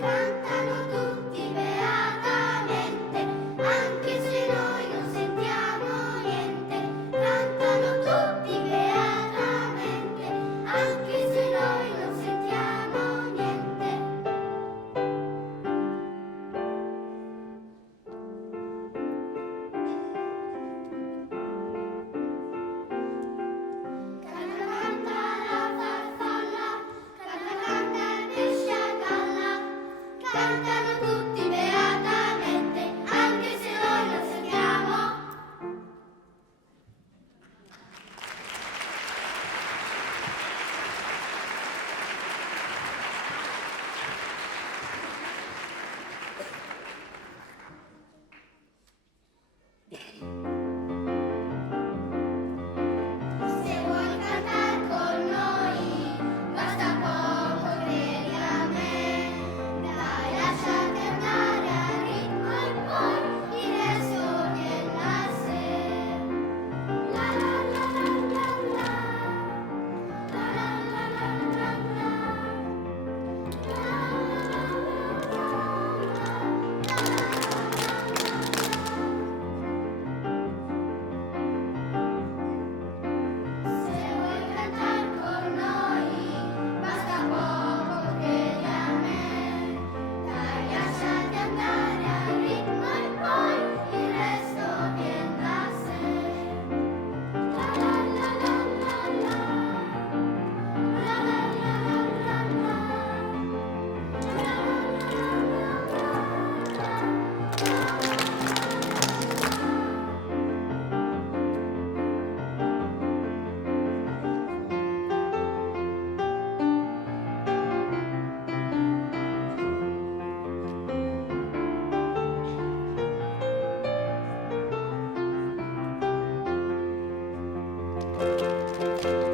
Cantano tutti beatamente, anche se noi non sentiamo niente. Cantano tutti beatamente, anche se noi non sentiamo niente. Canta, canta la farfalla, canta, canta il pesce a galla. Cantano tutti beatamente, anche se noi non sentiamo. Se vuoi cantare con noi, basta poco, credi a me. Dai, lasciati andare al ritmo e poi il resto viene da sé. La la la la la la, la la la la la la, la la Se vuoi cantare con noi, basta poco, credi a me. Dai, lasciati andare al ritmo e poi il resto viene da sé. La la la la la la, la la la la la la, la la la la la la.